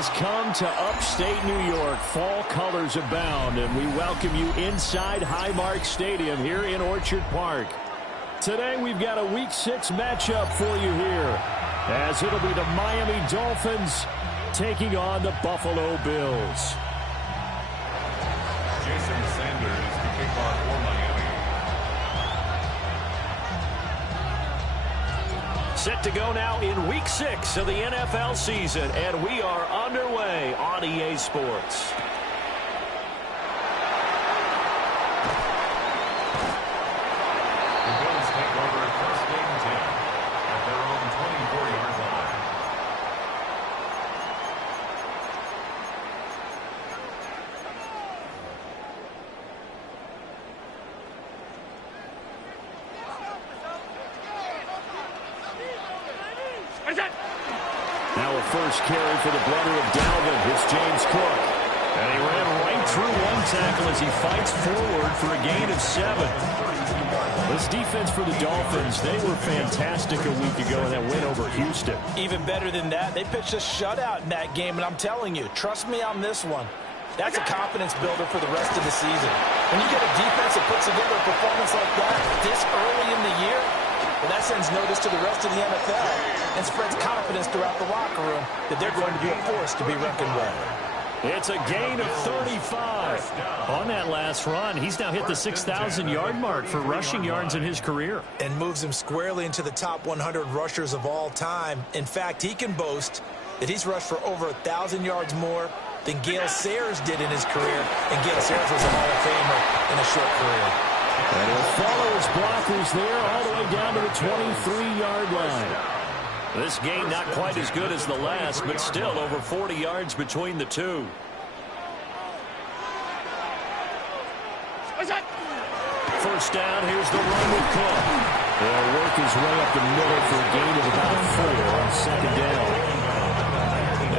has come to upstate New York. Fall colors abound, and we welcome you inside Highmark Stadium here in Orchard Park. Today we've got a Week 6 matchup for you here, as it'll be the Miami Dolphins taking on the Buffalo Bills. Jason Sanders, the kickoff for Miami. Set to go now in Week 6 of the NFL season, and we are underway on EA Sports. The Bills take over first and 10 at their own 24-yard line. Now a first carry for the brother of Dalvin. It's James Cook. And he ran right through one tackle as he fights forward for a gain of 7. This defense for the Dolphins, they were fantastic a week ago in that win over Houston. Even better than that, they pitched a shutout in that game, and I'm telling you, trust me on this one. That's a confidence builder for the rest of the season. When you get a defense that puts together a performance like that this early in the year, well, that sends notice to the rest of the NFL and spreads confidence throughout the locker room that they're going to be a force to be reckoned with. It's a gain of 35. On that last run, he's now hit the 6,000-yard mark for rushing yards in his career. And moves him squarely into the top 100 rushers of all time. In fact, he can boast that he's rushed for over 1,000 yards more than Gale Sayers did in his career. And Gale Sayers was a Hall of Famer in a short career. And he'll follow his blockers there all the way down to the 23-yard line. This game not quite as good as the last, but still over 40 yards between the two. First down, here's the run with Cook. He'll work his way up the middle for a gain of about 4 on second down.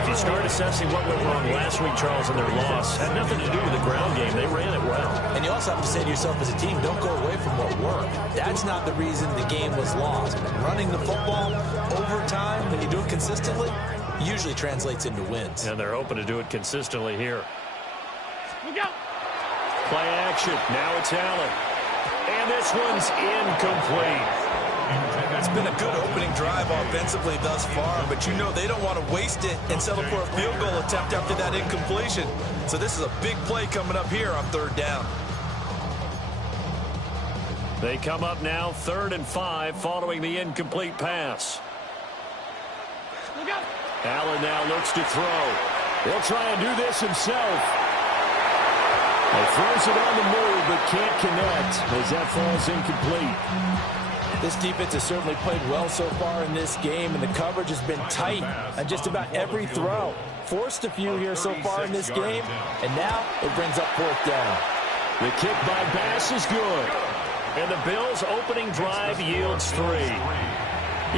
If you start assessing what went wrong last week, Charles, in their loss, had nothing to do with the ground game. They ran it well. And you also have to say to yourself as a team, don't go away from what worked. That's not the reason the game was lost. Running the football over time, when you do it consistently, usually translates into wins. And they're hoping to do it consistently here. Play action. Now it's Allen. And this one's incomplete. It's been a good opening drive offensively thus far, but you know they don't want to waste it and settle for a field goal attempt after that incompletion. So this is a big play coming up here on third down. They come up now 3rd and 5 following the incomplete pass. Allen now looks to throw. He'll try and do this himself. He throws it on the move but can't connect as that falls incomplete. This defense has certainly played well so far in this game, and the coverage has been tight on just about every throw. Forced a few here so far in this game, and now it brings up 4th down. The kick by Bass is good. And the Bills' opening drive yields 3.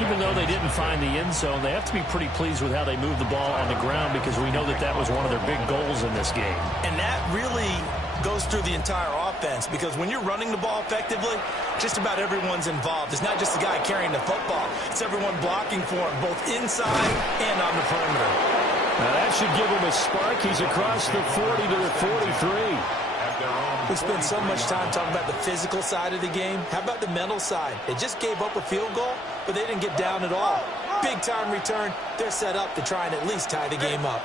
Even though they didn't find the end zone, they have to be pretty pleased with how they moved the ball on the ground because we know that that was one of their big goals in this game. And that really goes through the entire offense because when you're running the ball effectively, just about everyone's involved. It's not just the guy carrying the football. It's everyone blocking for him, both inside and on the perimeter. Now that should give him a spark. He's across the 40 to the 43. We spend so much time talking about the physical side of the game. How about the mental side? They just gave up a field goal, but they didn't get down at all. Big-time return. They're set up to try and at least tie the game up.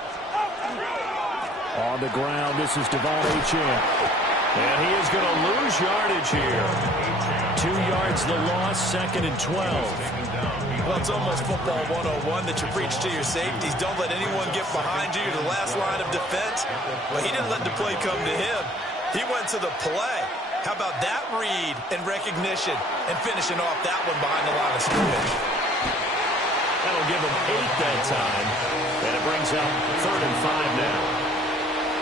On the ground, this is Devon Achane. And he is going to lose yardage here. 2 yards the loss, 2nd and 12. Well, it's almost football 101 that you preach to your safeties. Don't let anyone get behind you. You're the last line of defense. Well, he didn't let the play come to him. He went to the play. How about that read and recognition and finishing off that one behind the line of scrimmage? That'll give him 8 that time. And it brings out 3rd and 5 now.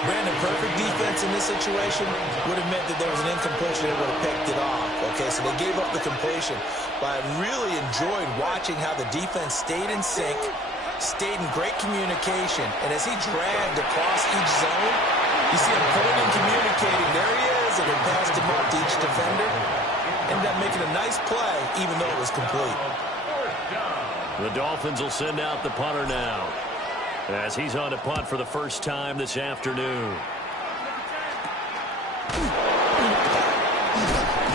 Brandon, perfect defense in this situation would have meant that there was an incompletion that would have picked it off. Okay, so they gave up the completion. But I really enjoyed watching how the defense stayed in sync, stayed in great communication, and as he dragged across each zone, you see him pulling and communicating. There he is, and they passed him up to each defender. Ended up making a nice play, even though it was complete. The Dolphins will send out the punter now. As he's on to punt for the first time this afternoon.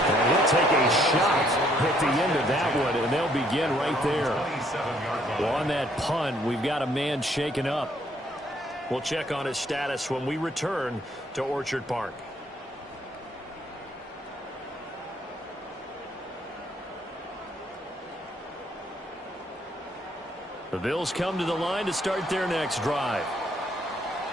And he'll take a shot at the end of that one, and they'll begin right there. Well, on that punt, we've got a man shaken up. We'll check on his status when we return to Orchard Park. The Bills come to the line to start their next drive.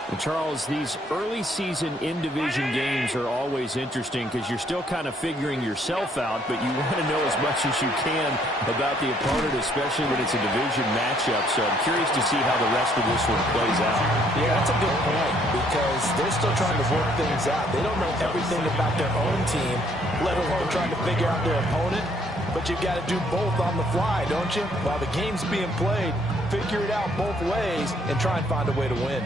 And Charles, these early season in-division games are always interesting because you're still kind of figuring yourself out, but you want to know as much as you can about the opponent, especially when it's a division matchup. So I'm curious to see how the rest of this one plays out. Yeah, that's a good point because they're still trying to work things out. They don't know everything about their own team, let alone trying to figure out their opponent. But you've got to do both on the fly, don't you? While the game's being played, figure it out both ways and try and find a way to win.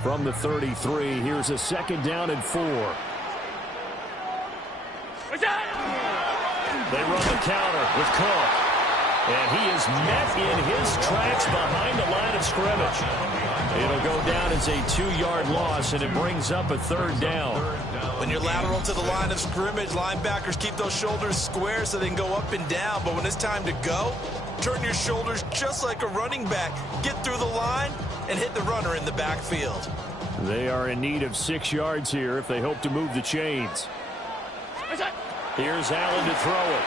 From the 33, here's a second down and 4. They run the counter with Cook. And he is met in his tracks behind the line of scrimmage. It'll go down as a 2-yard loss, and it brings up a third down. When you're lateral to the line of scrimmage, linebackers keep those shoulders square so they can go up and down. But when it's time to go, turn your shoulders just like a running back. Get through the line and hit the runner in the backfield. They are in need of 6 yards here if they hope to move the chains. Here's Allen to throw it.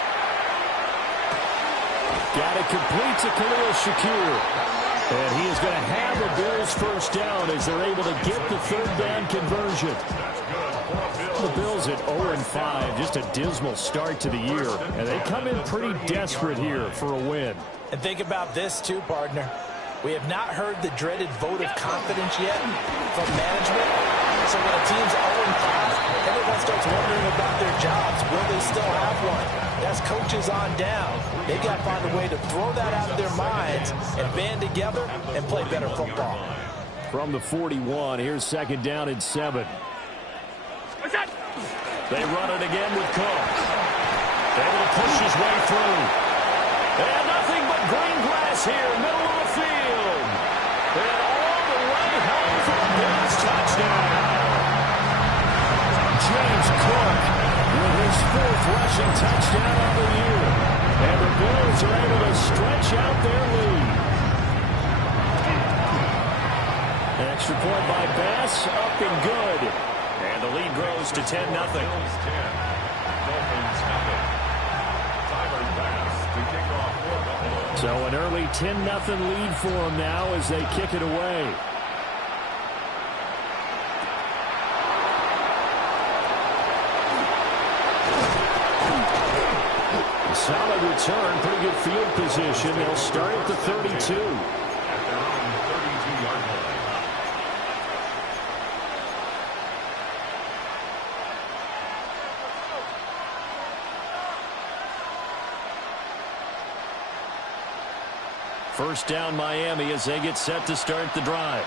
Got it complete to Khalil Shakir. And he is going to have the Bills first down as they're able to get the third down conversion. The Bills at 0-5, just a dismal start to the year. And they come in pretty desperate here for a win. And think about this too, partner. We have not heard the dreaded vote of confidence yet from management. So when a team's 0-5, everyone starts wondering about their jobs. Will they still have one? That's coaches on down. They got to find a way to throw that out of their minds and band together and play better football. From the 41, here's second down and 7. They run it again with Cook. Able to push his way through. And nothing but green grass here, middle of the field. And all the way home for a Bills touchdown. James Cook with his 4th rushing touchdown of the year. And the Bills are able to stretch out their lead. An extra point by Bass, up and good. And the lead grows to 10-0. So an early 10-0 lead for them now as they kick it away. A solid return, pretty good field position. They'll start at the 32. First down Miami as they get set to start the drive.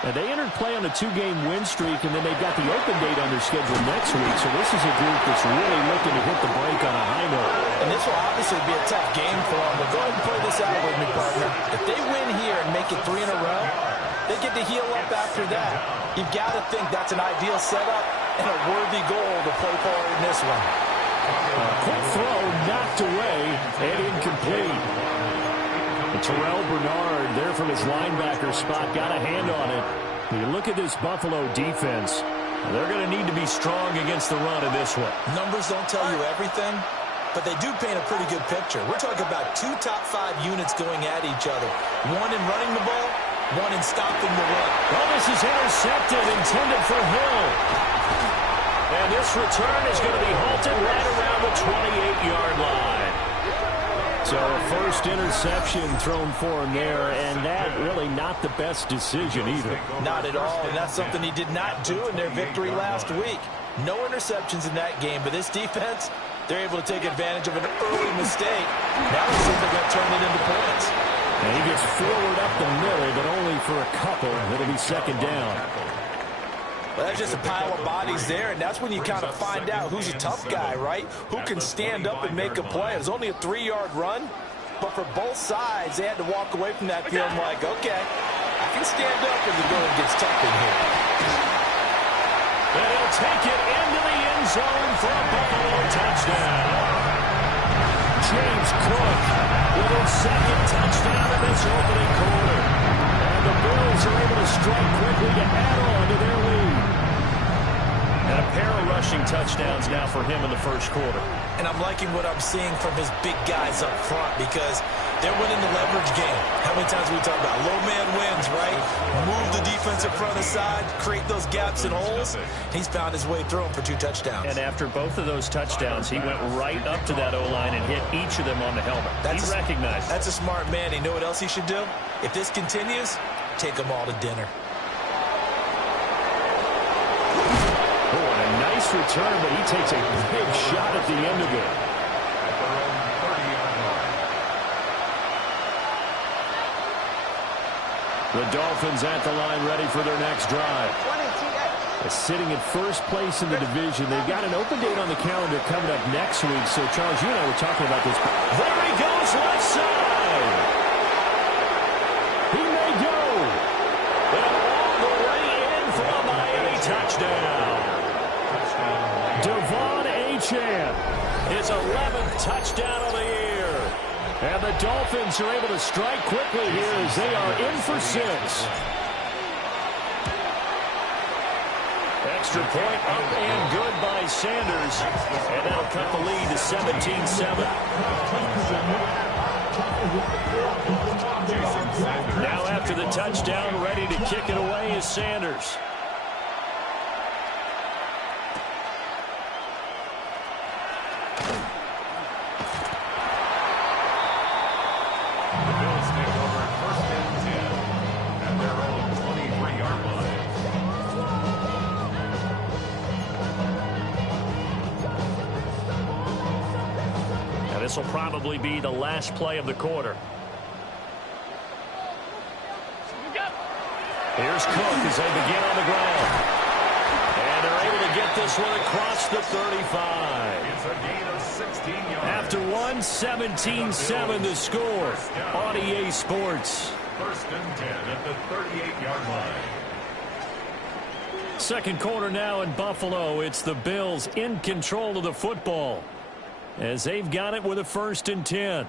And they entered play on a 2-game win streak, and then they've got the open date on their schedule next week. So this is a group that's really looking to hit the break on a high note. And this will obviously be a tough game for them. But go ahead and play this out with me, partner. If they win here and make it 3 in a row, they get to heal up after that. You've got to think that's an ideal setup and a worthy goal to play forward in this one. Quick throw knocked away and incomplete. Terrell Bernard there from his linebacker spot got a hand on it. When you look at this Buffalo defense, they're going to need to be strong against the run in this one. Numbers don't tell you everything, but they do paint a pretty good picture. We're talking about 2 top 5 units going at each other. One in running the ball, one in stopping the run. Well, this is intercepted, intended for Hill. And this return is going to be halted right around the 28-yard line. So a first interception thrown for him there, and that really not the best decision either. Not at all, and that's something he did not do in their victory last week. No interceptions in that game, but this defense, they're able to take advantage of an early mistake. Now it seems they're going to turn it into points. And he gets forward up the middle, but only for a couple. It'll be second down. Well, that's just a pile of bodies there, and that's when you kind of find out who's a tough guy, right? Who can stand up and make a play. It was only a 3-yard run, But for both sides, they had to walk away from that feeling like, okay, I can stand up when the going gets tough in here. And he'll take it into the end zone for a Buffalo touchdown. James Cook with his second touchdown in this opening quarter. And the Bills are able to strike quickly to add on to their lead. And a pair of rushing touchdowns now for him in the first quarter. And I'm liking what I'm seeing from his big guys up front because they're winning the leverage game. How many times we talk about low man wins, right? Move the defensive front aside, create those gaps and holes. He's found his way through them for 2 touchdowns. And after both of those touchdowns, he went right up to that O-line and hit each of them on the helmet. He recognized. That's a smart man. You know what else he should do? If this continues, take them all to dinner. Nice return, but he takes a big shot at the end of it. The Dolphins at the line ready for their next drive. Sitting at first place in the division. They've got an open date on the calendar coming up next week. So, Charles, you and I were talking about this. There he goes, left side. He may go. And all the way in for a Miami touchdown. Devon Achane, his 11th touchdown of the year. And the Dolphins are able to strike quickly here as they are in for 6. Extra point up and good by Sanders. And that'll cut the lead to 17-7. Now after the touchdown, ready to kick it away is Sanders. This will probably be the last play of the quarter. Here's Cook as they begin on the ground. And they're able to get this one across the 35. It's a gain of 16 yards. After 17-7 the score on EA Sports. 1st and 10 at the 38-yard line. Second quarter now in Buffalo. It's the Bills in control of the football, as they've got it with a 1st and 10.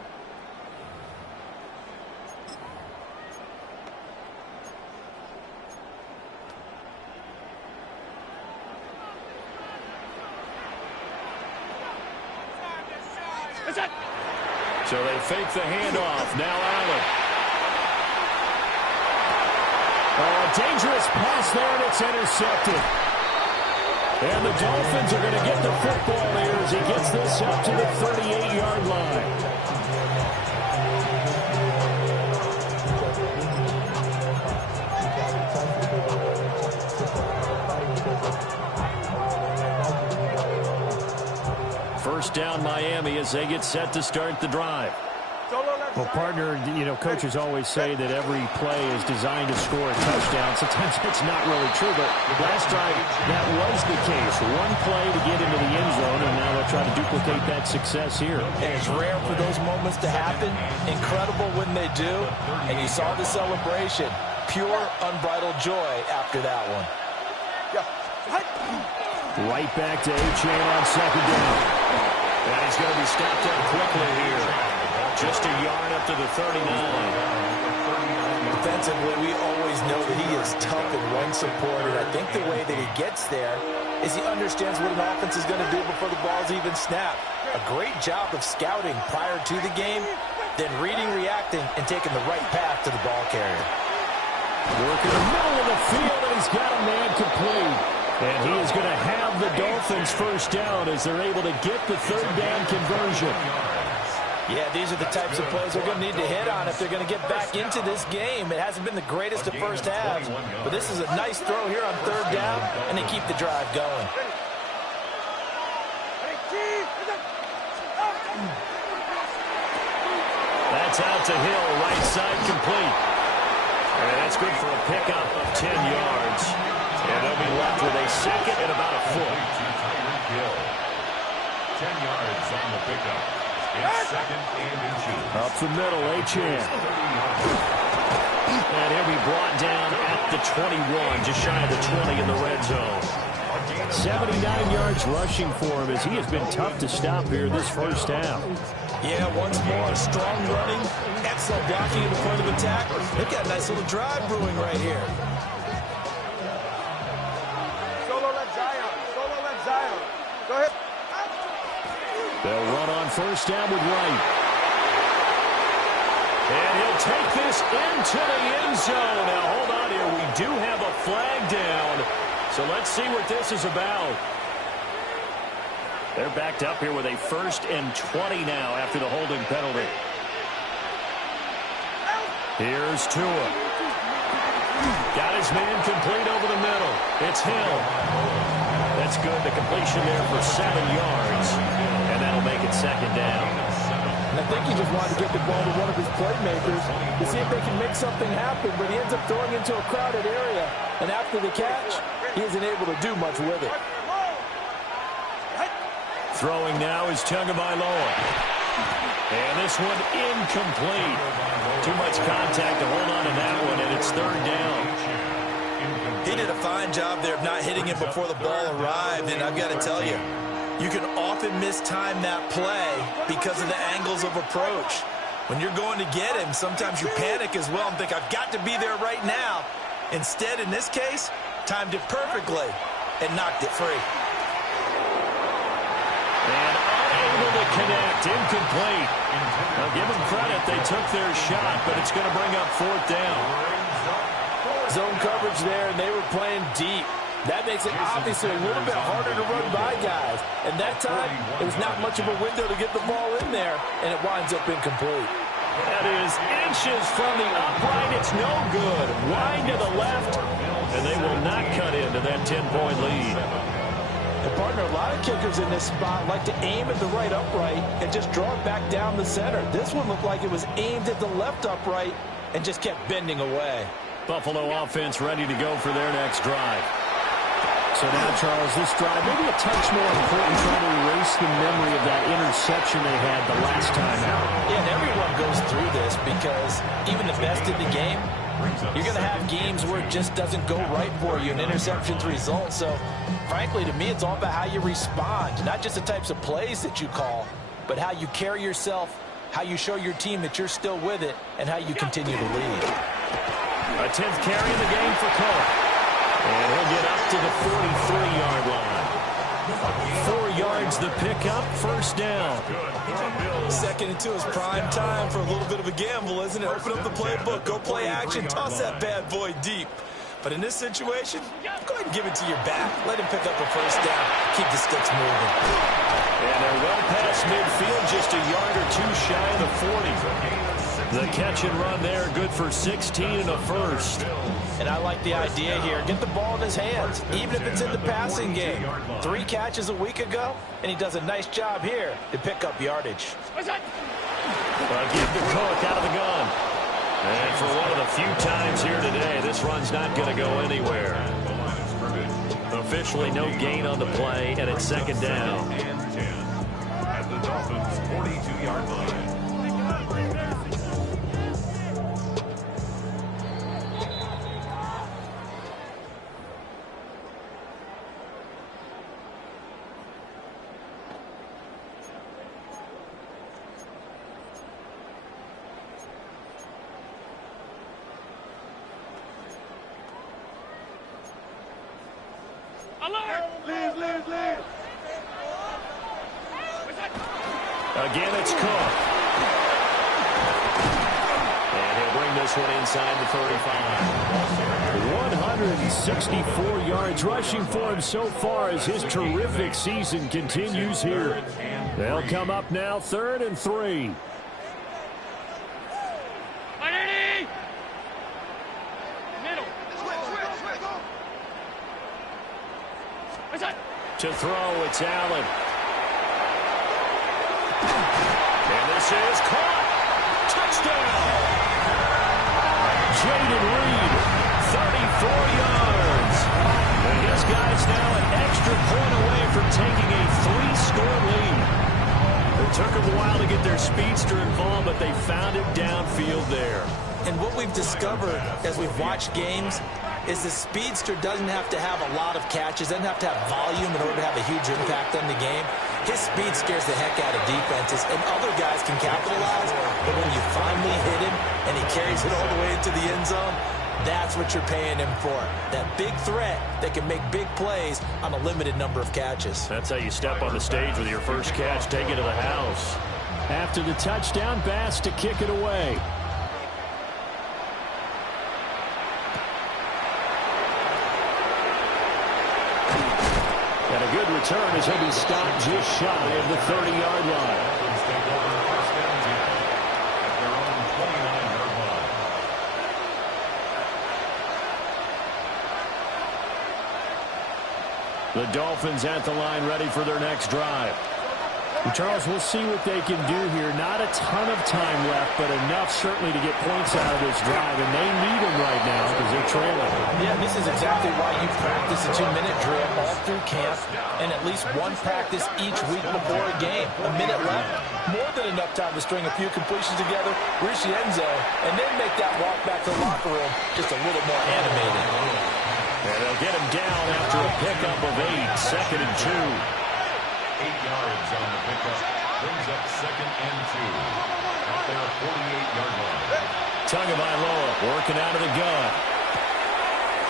So they fake the handoff. Now Allen. Oh, a dangerous pass there, and it's intercepted. And the Dolphins are going to get the football here as he gets this up to the 38-yard line. First down Miami as they get set to start the drive. Well, partner, you know, coaches always say that every play is designed to score a touchdown. Sometimes it's not really true, but last drive, that was the case. One play to get into the end zone, and now they'll try to duplicate that success here. And it's rare for those moments to happen. Incredible when they do. And you saw the celebration. Pure, unbridled joy after that one. Right back to Achane on second down. And he's going to be stopped up quickly here. Just a yard up to the 39. Defensively, we always know that he is tough and run support, and I think the way that he gets there is he understands what an offense is going to do before the ball's even snapped. A great job of scouting prior to the game, then reading, reacting, and taking the right path to the ball carrier. Working the middle of the field, and he's got a man complete. And he is going to have the Dolphins first down as they're able to get the third down conversion. Yeah, these are the types of plays they're going to need to hit on if they're going to get back into this game. It hasn't been the greatest of first halves, but this is a nice throw here on third down, and they keep the drive going. That's out to Hill, right side complete. And that's good for a pickup of 10 yards. And they'll be left with a second and about a foot. 10 yards on the pickup. It's 2nd and inches. Up the middle, Achane. And he'll be brought down at the 21, just shy of the 20 in the red zone. 79 yards rushing for him as he has been tough to stop here this first half. Yeah, once more, strong running, excellent blocking in the front of attack. They've got a nice little drive brewing right here. Solo left Zion. Solo left Zion. Go ahead. They'll run on first down with Wright. And he'll take this into the end zone. Now, hold on here. We do have a flag down. So let's see what this is about. They're backed up here with a 1st and 20 now after the holding penalty. Here's Tua. Got his man complete over the middle. It's Hill. That's good. The completion there for 7 yards. And that'll make it 2nd down. And I think he just wanted to get the ball to one of his playmakers to see if they can make something happen, but he ends up throwing into a crowded area. And after the catch, he isn't able to do much with it. Throwing now is Tagovailoa. And this one incomplete. Too much contact to hold on to that one, and it's 3rd down. He did a fine job there of not hitting him before the ball arrived, and I've got to tell you, you can often mistime that play because of the angles of approach. When you're going to get him, sometimes you panic as well and think, I've got to be there right now. Instead, in this case, timed it perfectly and knocked it free. And unable to connect, incomplete. Now give them credit, they took their shot, but it's going to bring up 4th down. Zone coverage there, and they were playing deep. That makes it obviously a little bit harder to run by guys. And that time, it was not much of a window to get the ball in there, and it winds up incomplete. That is inches from the upright. It's no good. Wide to the left, and they will not cut into that 10-point lead. And partner, a lot of kickers in this spot like to aim at the right upright and just draw it back down the center. This one looked like it was aimed at the left upright and just kept bending away. Buffalo offense ready to go for their next drive. So now, Charles, this drive maybe a touch more important, trying to erase the memory of that interception they had the last time out. Yeah, and everyone goes through this because even the best in the game, you're going to have games where it just doesn't go right for you and interceptions result. So, frankly, to me, it's all about how you respond, not just the types of plays that you call, but how you carry yourself, how you show your team that you're still with it, and how you continue to lead. A 10th carry in the game for Cook. And he'll get up to the 43-yard line. 4 yards the pickup, 1st down. 2nd and 2 is prime time for a little bit of a gamble, isn't it? Open up the playbook, go play action, toss that bad boy deep. But in this situation, go ahead and give it to your back. Let him pick up a 1st down. Keep the sticks moving. And they're well past midfield, just a yard or 2 shy of the 40. The catch and run there, good for 16 and a 1st. And I like the idea here. Get the ball in his hands, even if it's in the passing game. 3 catches a week ago, and he does a nice job here to pick up yardage. Give the Cook out of the gun. And for one of the few times here today, this run's not going to go anywhere. Officially no gain on the play, and it's 2nd down. And 10 at the Dolphins' 42-yard line. Again, it's Cook. And he'll bring this one inside the 35. 164 yards rushing for him so far as his terrific season continues here. They'll come up now, 3rd and 3. To throw, it's Allen. And this is caught. Touchdown. Jayden Reed, 34 yards. And his guy's now an extra point away from taking a 3-score lead. It took them a while to get their speedster involved, but they found it downfield there. And what we've discovered as we've watched games is the speedster doesn't have to have a lot of catches, doesn't have to have volume in order to have a huge impact on the game. His speed scares the heck out of defenses, and other guys can capitalize, but when you finally hit him and he carries it all the way into the end zone, that's what you're paying him for. That big threat that can make big plays on a limited number of catches. That's how you step on the stage with your first catch, take it to the house. After the touchdown, Bass to kick it away. And a good return as he'll be stopped just shy of the 30-yard line. The Dolphins at the line ready for their next drive. And Charles, we'll see what they can do here. Not a ton of time left, but enough certainly to get points out of this drive. And they need them right now because they're trailing. Yeah, this is exactly why you practice a 2-minute drill all through camp and at least one practice each week before a game. A minute left, more than enough time to string a few completions together, reach the end zone, and then make that walk back to the locker room just a little more animated. And they'll get him down after a pickup of 8, 2nd and 2. 8 yards on the pickup. Brings up 2nd and 2. Out there, 48-yard line. Tagovailoa working out of the gun.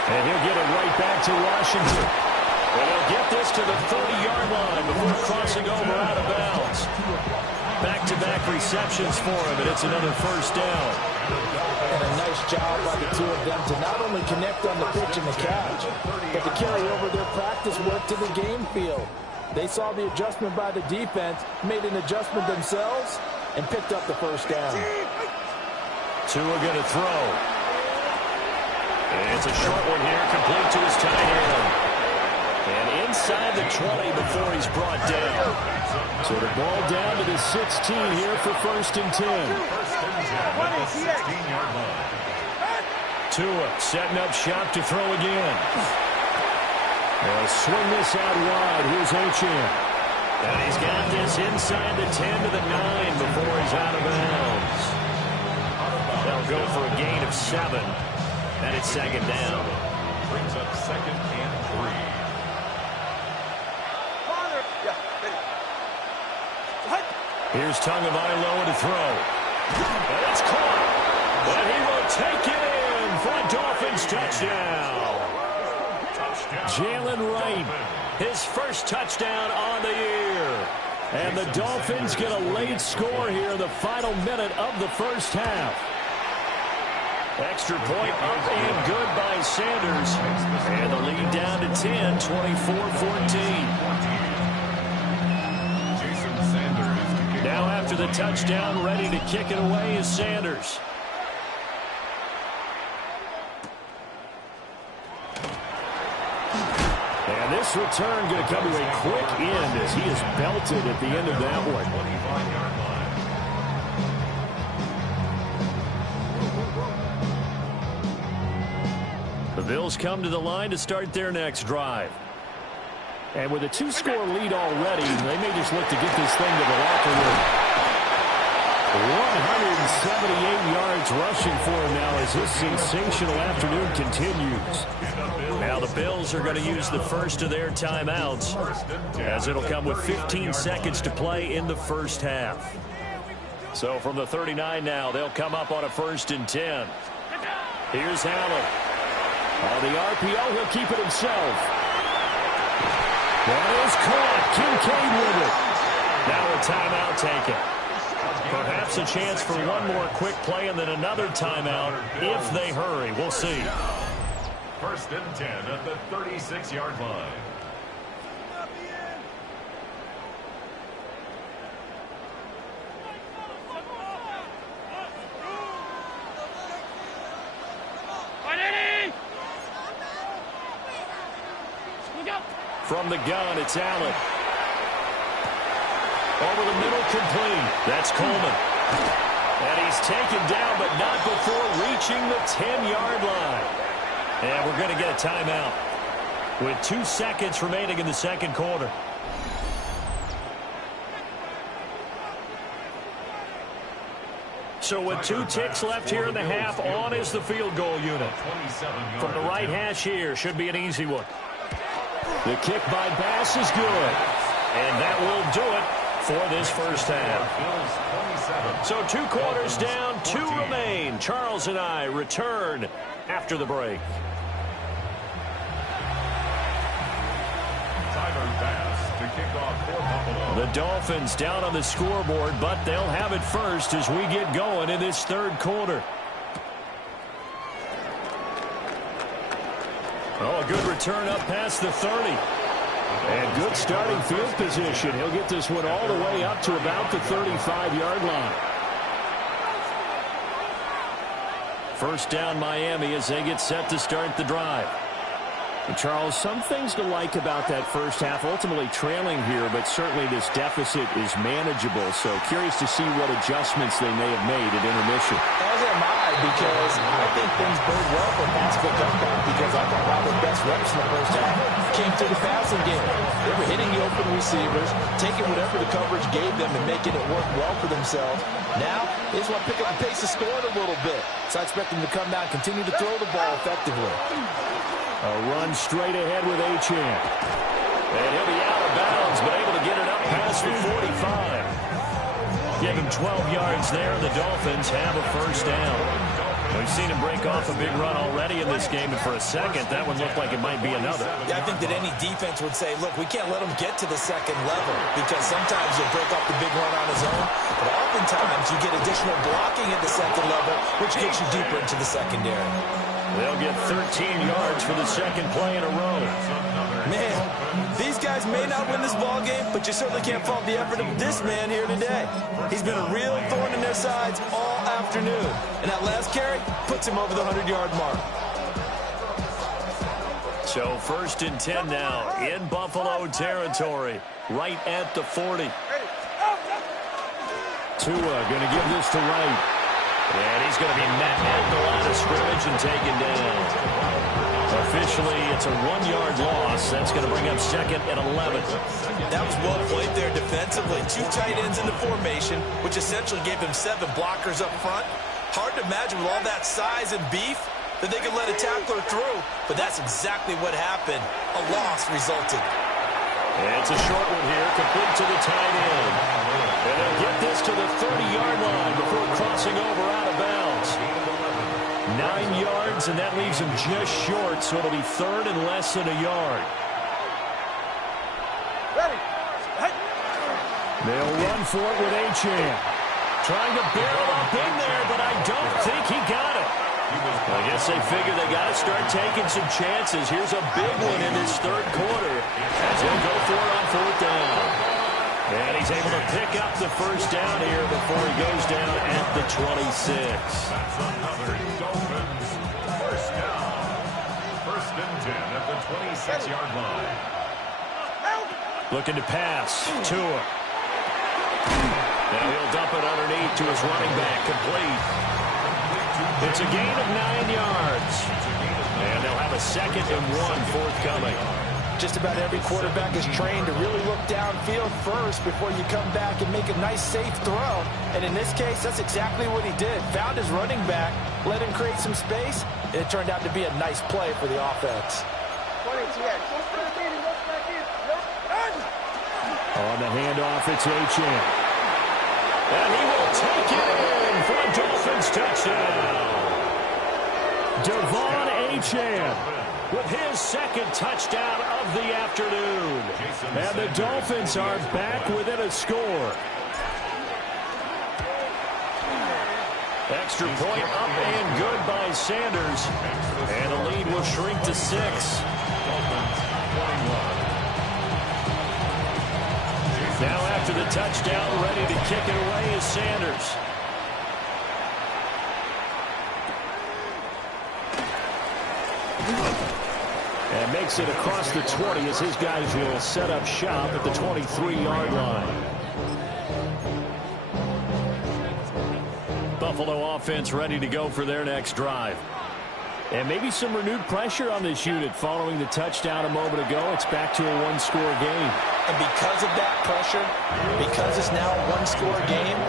And he'll get it right back to Washington. And he'll get this to the 30-yard line before crossing over out of bounds. Back-to-back receptions for him, and it's another first down. And a nice job by the two of them to not only connect on the pitch and the catch, but to carry over their practice work to the game field. They saw the adjustment by the defense, made an adjustment themselves, and picked up the first down. Tua going to throw. And it's a short one here, complete to his tight end. And inside the 20 before he's brought down. So the ball down to the 16 here for 1st and 10. Tua setting up shop to throw again. They'll swing this out wide. Here's Achane. And he's got this inside the 10 to the 9 before he's out of bounds. They'll go for a gain of 7. And it's 2nd down. Brings up 2nd and 3. Here's Tagovailoa to throw. And it's caught. But he will take it in for a Dolphins touchdown. Jalen Wright, his first touchdown on the year. And the Dolphins get a late score here in the final minute of the first half. Extra point up and good by Sanders. And the lead down to 10, 24-14. Now after the touchdown, ready to kick it away is Sanders. And this return going to come to a quick end as he is belted at the end of that one. The Bills come to the line to start their next drive. And with a 2-score lead already, they may just look to get this thing to the locker room. 178 yards rushing for him now as this sensational afternoon continues. Now the Bills are going to use the first of their timeouts as it'll come with 15 seconds to play in the first half. So from the 39 now, they'll come up on a 1st and 10. Here's Allen. On the RPO, he'll keep it himself. That is caught. Kincaid with it. Now a timeout taken. Perhaps a chance for one more quick play and then another timeout if they hurry. We'll see. 1st and 10 at the 36-yard line. From the gun, it's Allen. Over the middle, complete. That's Coleman. And he's taken down, but not before reaching the 10-yard line. And we're going to get a timeout with 2 seconds remaining in the second quarter. So with 2 ticks left here in the half, on is the field goal unit. From the right hash here, should be an easy one. The kick by Bass is good. And that will do it for this first half. So 2 quarters down, 2 remain. Charles and I return after the break. The Dolphins down on the scoreboard, but they'll have it first as we get going in this third quarter. Oh, a good return up past the 30. And good starting field position. He'll get this one all the way up to about the 35-yard line. First down Miami as they get set to start the drive. And Charles, some things to like about that first half. Ultimately trailing here, but certainly this deficit is manageable. So curious to see what adjustments they may have made at intermission. As am I, because I think things bode well for Pascal comeback, because I thought Robert's best reps in the first half came through the passing game. They were hitting the open receivers, taking whatever the coverage gave them and making it work well for themselves. Now, they just want to pick up the pace of scoring a little bit. So I expect them to come down and continue to throw the ball effectively. A run straight ahead with Achane. And he'll be out of bounds, but able to get it up past the 45. Give him 12 yards there. The Dolphins have a first down. We've seen him break off a big run already in this game, and for a second, that one looked like it might be another. Yeah, I think that any defense would say, look, we can't let him get to the second level, because sometimes he'll break off the big run on his own, but oftentimes you get additional blocking at the second level, which gets you deeper into the secondary. They'll get 13 yards for the second play in a row. Man, these guys may not win this ball game, but you certainly can't fault the effort of this man here today. He's been a real thorn in their sides all afternoon. And that last carry puts him over the 100-yard mark. So 1st and 10 now in Buffalo territory, right at the 40. Tua going to give this to Wright. And he's going to be met at the line of scrimmage and taken down. Officially, it's a 1-yard loss. That's going to bring up 2nd and 11. That was well played there defensively. 2 tight ends in the formation, which essentially gave him 7 blockers up front. Hard to imagine with all that size and beef that they could let a tackler through. But that's exactly what happened. A loss resulted. And it's a short one here, complete to the tight end. And they'll get this to the 30-yard line before crossing over out of bounds. 9 yards, and that leaves him just short, so it'll be 3rd and less than a yard. They'll run for it with Achane. Trying to barrel up in there, but I don't think he got it. I guess they figure they got to start taking some chances. Here's a big one in this third quarter as he'll go for it on 4th down. And he's able to pick up the first down here before he goes down at the 26. That's another Dolphins first down. 1st and 10 at the 26-yard line. Looking to pass. Tua. Now he'll dump it underneath to his running back. Complete. It's a gain of 9 yards. And they'll have a 2nd and 1 forthcoming. Just about every quarterback is trained to really look downfield first before you come back and make a nice, safe throw. And in this case, that's exactly what he did. Found his running back, let him create some space, and it turned out to be a nice play for the offense. On the handoff, it's Achane. And he will take it in for a Dolphins touchdown. Devon Achane with his 2nd touchdown of the afternoon. And the Dolphins are back within a score. Extra point up and good by Sanders. And the lead will shrink to 6. Now after the touchdown, ready to kick it away is Sanders. And makes it across the 20 as his guys will set up shop at the 23-yard line. Buffalo offense ready to go for their next drive. And maybe some renewed pressure on this unit following the touchdown a moment ago. It's back to a 1-score game. And because of that pressure, because it's now a 1-score game,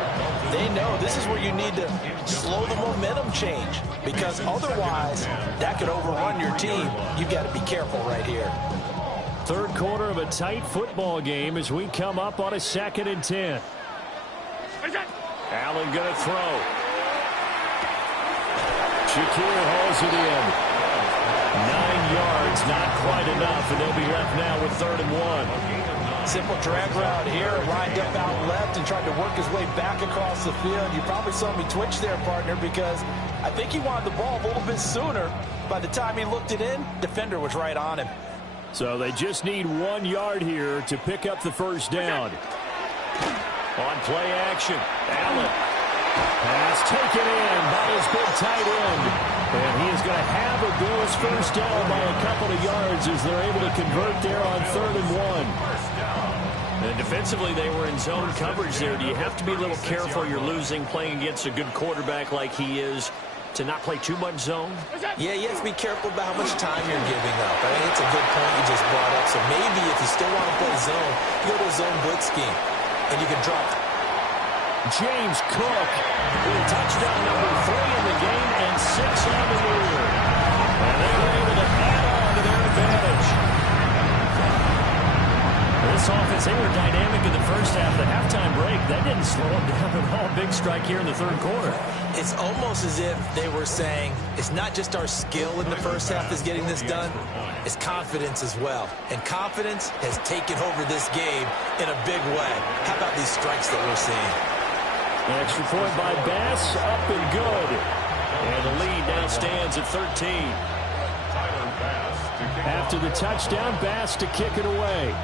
They know this is where you need to slow the momentum change, because otherwise that could overrun your team. You've got to be careful right here. Third quarter of a tight football game as we come up on a 2nd and 10. Allen going to throw. Shakir hauls it in. 9 yards, not quite enough, and they'll be left now with 3rd and 1. Simple drag route here, lined up out left and tried to work his way back across the field. You probably saw me twitch there, partner, because I think he wanted the ball a little bit sooner. By the time he looked it in, defender was right on him. So they just need 1 yard here to pick up the first down. On play action, Allen. Pass taken in by his big tight end. And he is going to have a Bills first down by a couple of yards as they're able to convert there on 3rd and 1. And defensively, they were in zone coverage there. Do you have to be a little careful? You're losing playing against a good quarterback like he is to not play too much zone? Yeah, you have to be careful about how much time you're giving up. I think it's a good point you just brought up. So maybe if you still want to play zone, you go to a zone blitz scheme, and you can drop it. James Cook with touchdown number 3 in the game and 6 on the year. And they were able to add on to their advantage. This offense, they were dynamic in the first half. The halftime break, that didn't slow them down at all. Big strike here in the 3rd quarter. It's almost as if they were saying, it's not just our skill in the first half that's getting this done, it's confidence as well. And confidence has taken over this game in a big way. How about these strikes that we're seeing? Extra point by Bass, up and good. And the lead now stands at 13. After the touchdown, Bass to kick it away.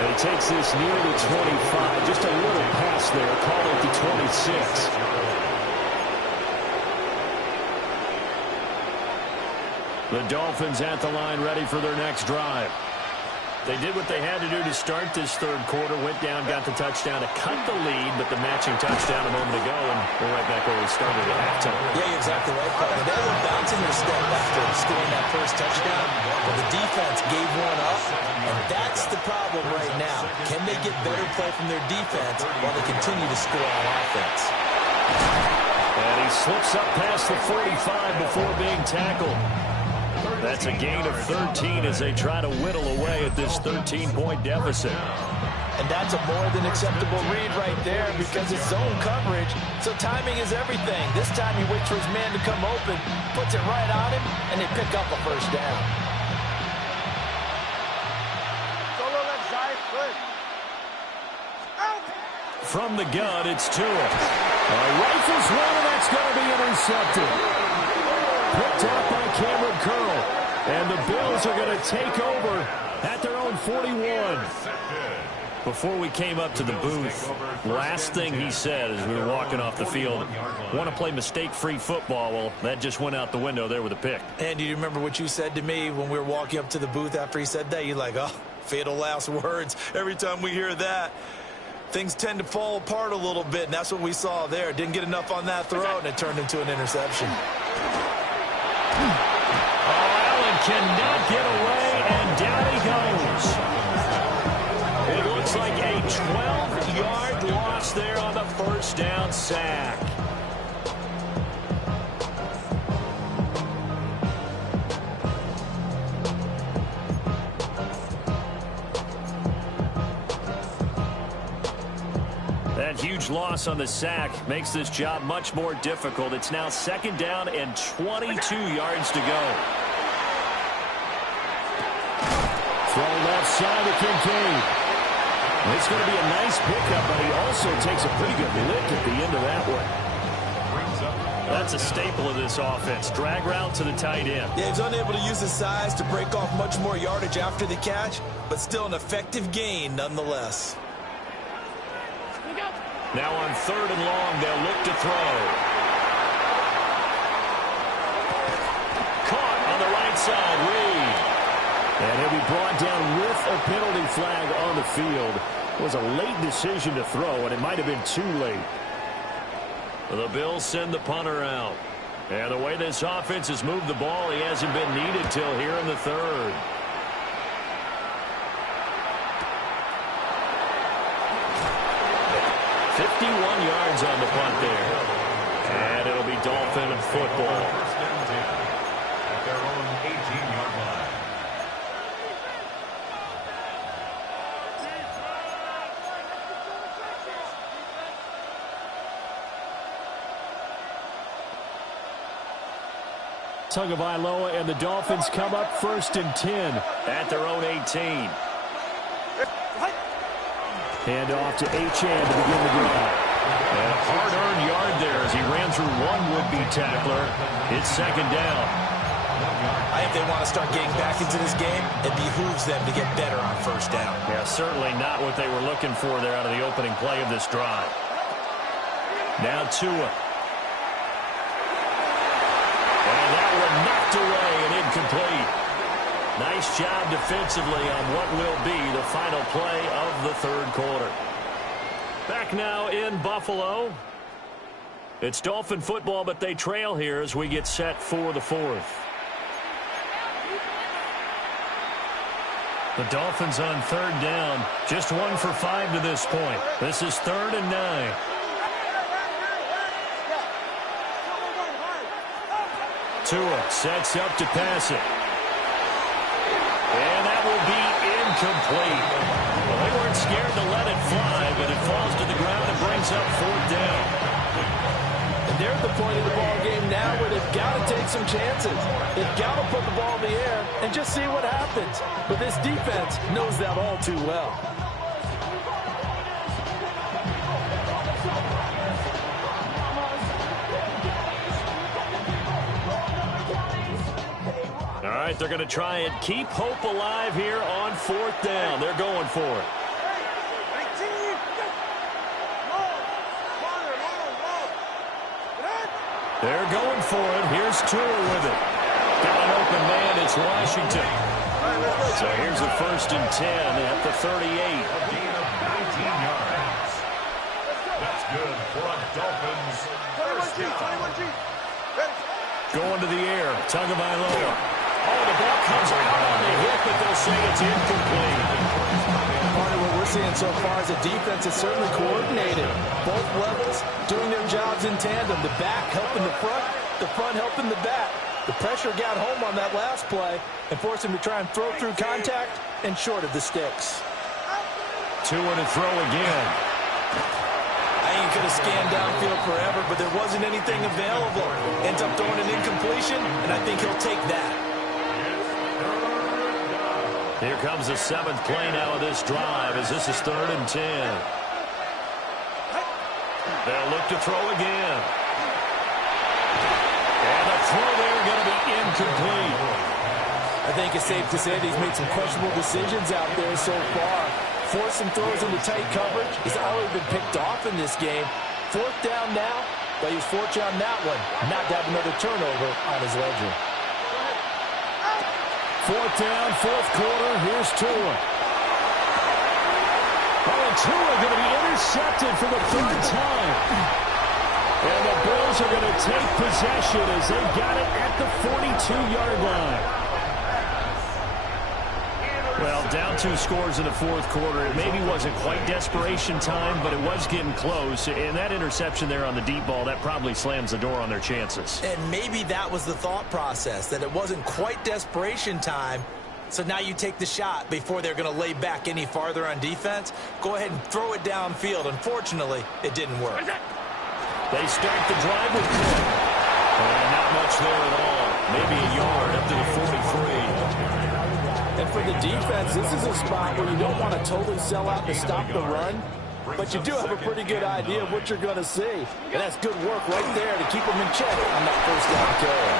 And he takes this near the 25. Just a little pass there. Call it the 26. The Dolphins at the line ready for their next drive. They did what they had to do to start this 3rd quarter. Went down, got the touchdown to cut the lead, but the matching touchdown a moment ago, and we're right back where we started at halftime. Yeah, you're exactly right, partner. They were bouncing their step after scoring that first touchdown, but the defense gave one up, and that's the problem right now. Can they get better play from their defense while they continue to score on offense? And he slips up past the 45 before being tackled. That's a gain of 13 as they try to whittle away at this 13-point deficit. And that's a more than acceptable read right there because it's zone coverage, so timing is everything. This time he waits for his man to come open, puts it right on him, and they pick up a first down. Solo left side, good. Out! From the gun, it's Tua. Rifles one, and that's going to be intercepted. Picked out by Cameron Curl. And the Bills are going to take over at their own 41. Before we came up to the booth, last thing he said as we were walking off the field, want to play mistake-free football. Well, that just went out the window there with a pick. And do you remember what you said to me when we were walking up to the booth after he said that? You're like, oh, fatal last words. Every time we hear that, things tend to fall apart a little bit, and that's what we saw there. Didn't get enough on that throw, and it turned into an interception. Allen cannot get away, and down he goes. It looks like a 12-yard loss there on the first down sack. That huge loss on the sack makes this job much more difficult. It's now 2nd down and 22 yards to go. Throw left side to Kincaid. It's going to be a nice pickup, but he also takes a pretty good lick at the end of that one. That's a staple of this offense. Drag route to the tight end. Yeah, he's unable to use his size to break off much more yardage after the catch, but still an effective gain nonetheless. Now on 3rd and long, they'll look to throw. Caught on the right side, Reed. And he'll be brought down with a penalty flag on the field. It was a late decision to throw, and it might have been too late. The Bills send the punter out. And the way this offense has moved the ball, he hasn't been needed till here in the 3rd. 51 yards on the punt there. And it'll be Dolphin football. First and 10 at their own 18-yard line. Tagovailoa and the Dolphins come up first and 10 at their own 18. Hand off to Achane to begin the drive. And a hard-earned yard there as he ran through one would-be tackler. It's second down. I think they want to start getting back into this game. It behooves them to get better on first down. Yeah, certainly not what they were looking for there out of the opening play of this drive. Now Tua. And that one knocked away and incomplete. Nice job defensively on what will be the final play of the third quarter. Back now in Buffalo. It's Dolphin football, but they trail here as we get set for the fourth. The Dolphins on third down. Just 1 for 5 to this point. This is 3rd and 9. Tua sets up to pass it. And that will be incomplete. Well, they weren't scared to let it fly, but it falls to the ground and brings up 4th down. And they're at the point of the ball game now where they've got to take some chances. They've got to put the ball in the air and just see what happens. But this defense knows that all too well. All right, they're going to try and keep hope alive here on 4th down. They're going for it. They're going for it. Here's Tua with it. Got an open man. It's Washington. So here's a 1st and 10 at the 38. A gain of 19 yards. That's good for a Dolphins first down. Going to the air. Tagovailoa. Oh, the ball comes out on the hit, but they'll say it's incomplete. Part of what we're seeing so far is a defense that's certainly coordinated. Both levels doing their jobs in tandem. The back helping the front helping the back. The pressure got home on that last play and forced him to try and throw through contact and short of the sticks. Tua to throw again. I ain't going to scan downfield forever, but there wasn't anything available. Ends up throwing an incompletion, and I think he'll take that. Here comes the 7th play now of this drive as this is 3rd and 10. They'll look to throw again. And the throw there going to be incomplete. I think it's safe to say that he's made some questionable decisions out there so far. Forcing throws into tight coverage. He's already been picked off in this game. 4th down now, but he was fortunate on that one not to have another turnover on his ledger. 4th down, 4th quarter. Here's Tua. Oh, and Tua going to be intercepted for the 3rd time. And the Bills are going to take possession as they got it at the 42-yard line. Well, down 2 scores in the 4th quarter. It maybe wasn't quite desperation time, but it was getting close. And that interception there on the deep ball, that probably slams the door on their chances. And maybe that was the thought process, that it wasn't quite desperation time. So now you take the shot before they're going to lay back any farther on defense. Go ahead and throw it downfield. Unfortunately, it didn't work. They start the drive with Cook. And not much there at all. Maybe a yard up to the 43. And for the defense, this is a spot where you don't want to totally sell out to stop the run, but you do have a pretty good idea of what you're going to see. And that's good work right there to keep them in check on that 1st down carry.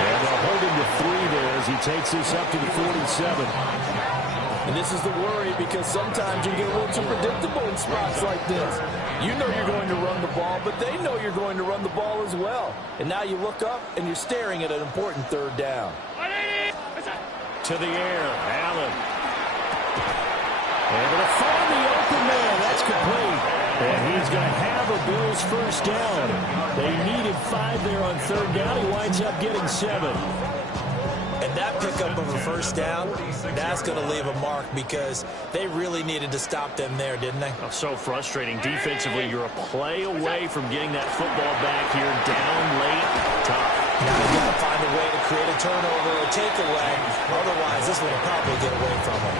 And they'll hold him to 3 there as he takes this up to the 47. And this is the worry because sometimes you get a little too predictable in spots like this. You know you're going to run the ball, but they know you're going to run the ball as well. And now you look up and you're staring at an important 3rd down. To the air, Allen. Able to find the open man. That's complete. And he's going to have a Bills 1st down. They needed 5 there on 3rd down. He winds up getting 7. And that pickup of a first down, that's going to leave a mark because they really needed to stop them there, didn't they? Oh, so frustrating. Defensively, you're a play away from getting that football back here, down late, tough. Now you got to find a way to create a turnover or takeaway. Otherwise, this one will probably get away from them.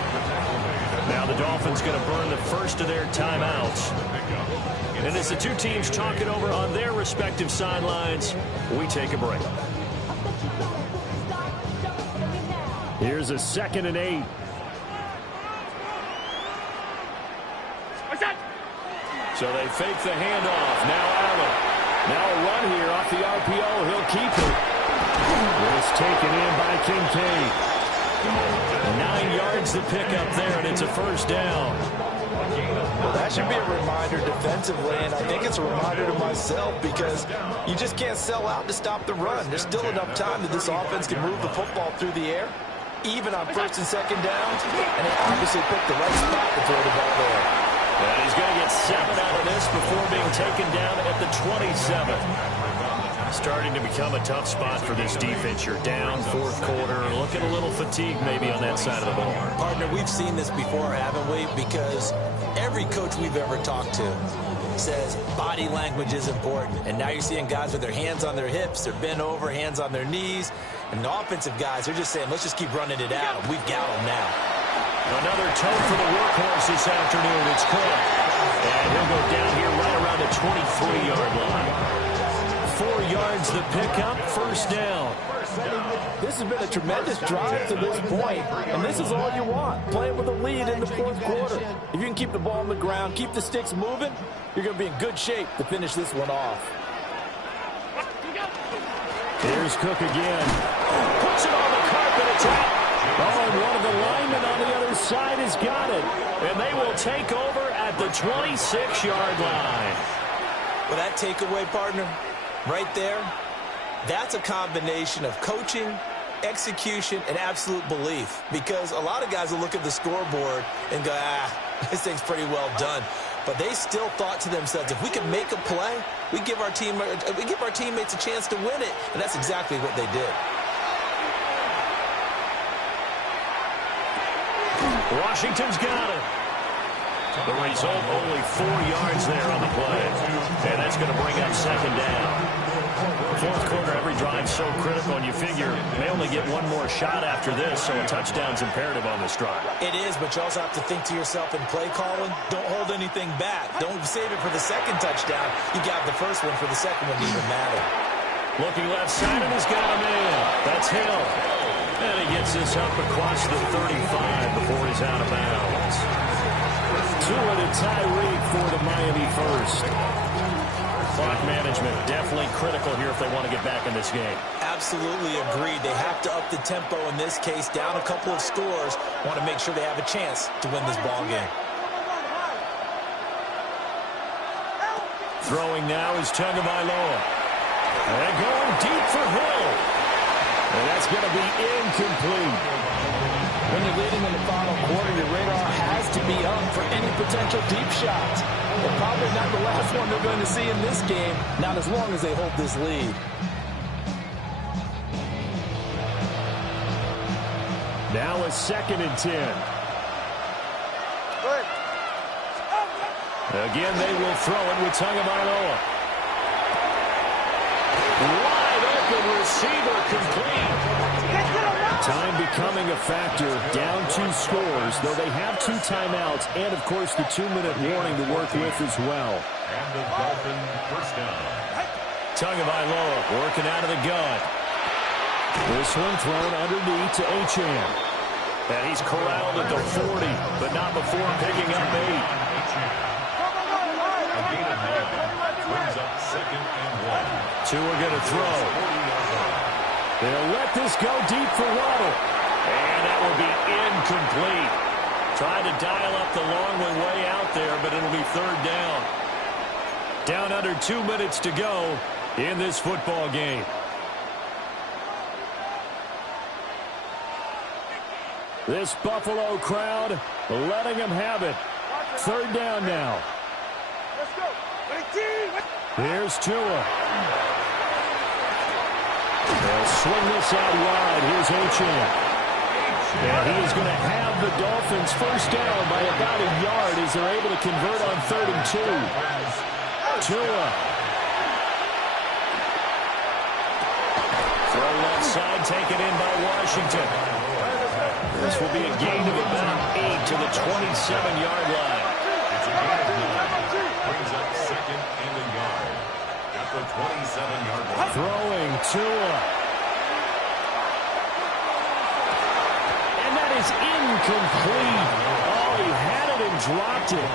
Now the Dolphins going to burn the first of their timeouts. And as the two teams talk it over on their respective sidelines, we take a break. Here's a 2nd and 8. So they fake the handoff. Now Allen. Now a run here off the RPO. He'll keep it. It's taken in by Kincaid. 9 yards to pick up there, and it's a first down. Well, that should be a reminder defensively, and I think it's a reminder to myself because you just can't sell out to stop the run. There's still enough time that this offense can move the football through the air, even on 1st and 2nd downs, and they obviously picked the right spot to throw the ball there. And he's going to get 7 out of this before being taken down at the 27. Starting to become a tough spot for this defense. You're down 4th quarter, looking a little fatigued maybe on that side of the ball. Partner, we've seen this before, haven't we? Because every coach we've ever talked to says body language is important. And now you're seeing guys with their hands on their hips, they're bent over, hands on their knees. And the offensive guys, they're just saying, let's just keep running it out. We've got them now. Another toe for the workhorse this afternoon. It's Cook. And he'll go down here right around the 23-yard line. 4 yards the pickup, first down. This has been a tremendous drive to this point, and this is all you want, playing with a lead in the 4th quarter. If you can keep the ball on the ground, keep the sticks moving, you're going to be in good shape to finish this one off. Here's Cook again. Puts it on the carpet, it's out. Oh, and one of the linemen on the other side has got it. And they will take over at the 26-yard line. Well, that takeaway, partner, right there, that's a combination of coaching, execution, and absolute belief. Because a lot of guys will look at the scoreboard and go, this thing's pretty well done. But they still thought to themselves, if we can make a play, we give our teammates a chance to win it. And that's exactly what they did. Washington's got it. The result, only 4 yards there on the play. And that's going to bring up 2nd down. 4th quarter, every drive so critical, and you figure they only get one more shot after this, so a touchdown's imperative on this drive. It is, but you also have to think to yourself in play calling, don't hold anything back. Don't save it for the 2nd touchdown. You got the first one for the 2nd one to even matter. Looking left side, and he's got him in. That's Hill. And he gets this up across the 35 before he's out of bounds. Tua to Tyreek for the Miami first. Clock management definitely critical here if they want to get back in this game. Absolutely agreed. They have to up the tempo in this case, down a couple of scores. Want to make sure they have a chance to win this ball game. Throwing now is Tagovailoa. And going deep for Hill. And that's going to be incomplete. When you're leading in the final quarter, your radar has to be up for any potential deep shots. But probably not the last one they're going to see in this game, not as long as they hold this lead. Now a 2nd and 10. Again, they will throw it with Tagovailoa. Wide open receiver complete. Time becoming a factor, down 2 scores, though they have 2 timeouts and, of course, the 2-minute warning to work with as well. And the Dolphin first down. Tagovailoa working out of the gun. This one thrown underneath to Achane. And he's corralled at the 40, but not before picking up 8. A gain of 9 brings up 2nd and 1. Tua going to throw. They'll let this go deep for Waddle. And that will be incomplete. Trying to dial up the long way out there, but it'll be 3rd down. Down under 2 minutes to go in this football game. This Buffalo crowd letting them have it. 3rd down now. Here's Tua. They'll swing this out wide. Here's Achane. And he is going to have the Dolphins first down by about a yard as they're able to convert on 3rd and 2. Tua. Throw left side, taken in by Washington. This will be a gain of about 8 to the 27-yard line. It's a gain of 9. Brings up 2nd and a yard at the 27-yard line. Throwing Tua. And that is incomplete. Oh, he had it and dropped it.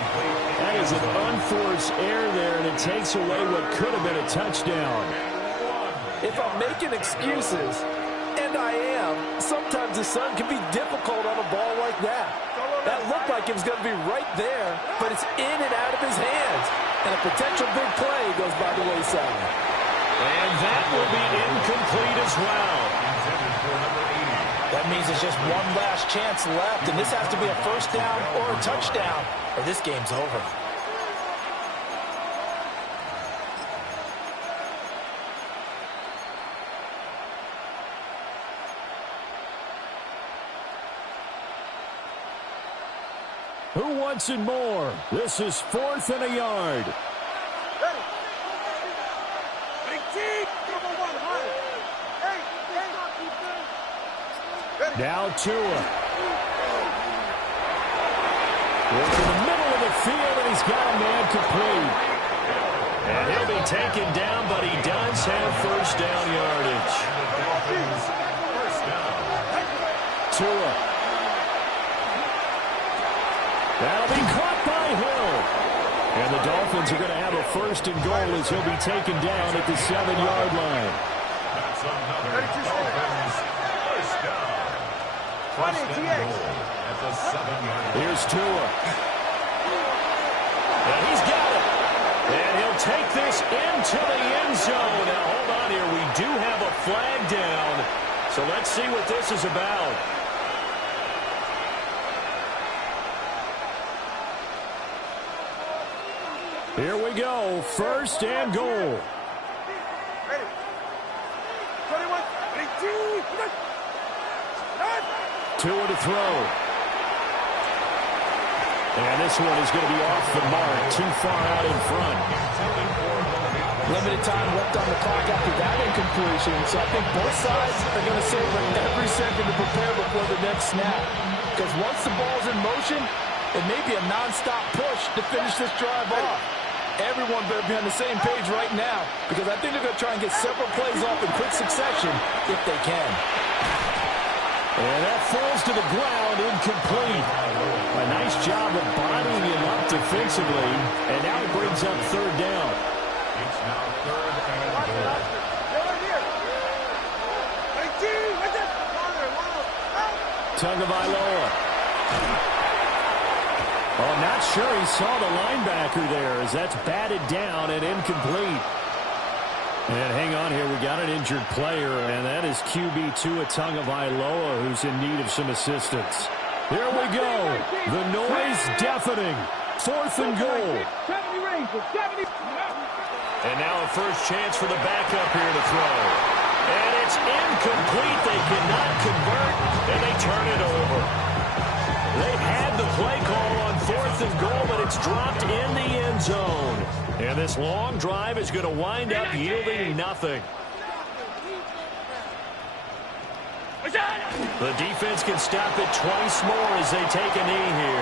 That is an unforced error there, and it takes away what could have been a touchdown. If I'm making excuses, and I am, sometimes the sun can be difficult on a ball like that. That looked like it was going to be right there, but it's in and out of his hands. And a potential big play goes by the wayside. And that will be incomplete as well. That means it's just one last chance left, and this has to be a first down or a touchdown, or this game's over. Who wants it more? This is 4th and a yard. Now Tua. Work in the middle of the field, and he's got a man complete. And he'll be taken down, but he does have first down yardage. Tua. That'll be caught by Hill. And the Dolphins are going to have a 1st and goal as he'll be taken down at the 7-yard line. That's another Dolphins first down. First and goal at the 7-yard line. Here's Tua. And he's got it. And he'll take this into the end zone. Now, hold on here. We do have a flag down. So let's see what this is about. Here we go. 1st and goal. Ready. 21, 22, Tua to throw. And this one is going to be off the mark. Too far out in front. Limited time left on the clock after that incompletion, so I think both sides are going to savor every second to prepare before the next snap. Because once the ball's in motion, it may be a nonstop push to finish this drive off. Everyone better be on the same page right now, because I think they're going to try and get several plays off in quick succession if they can. And that falls to the ground, incomplete. A nice job of bodying him up defensively, and now it brings up 3rd down. It's now 3rd and goal. Tagovailoa. Oh, I'm not sure he saw the linebacker there as that's batted down and incomplete. And hang on here, we got an injured player, and that is QB Tua Tagovailoa, who's in need of some assistance. Here we go. The noise deafening. 4th and goal. And now a first chance for the backup here to throw. And it's incomplete. They cannot convert, and they turn it over. They had the play call on 4th and goal, but it's dropped in the end zone. And this long drive is going to wind up yielding nothing. The defense can stop it twice more as they take a knee here.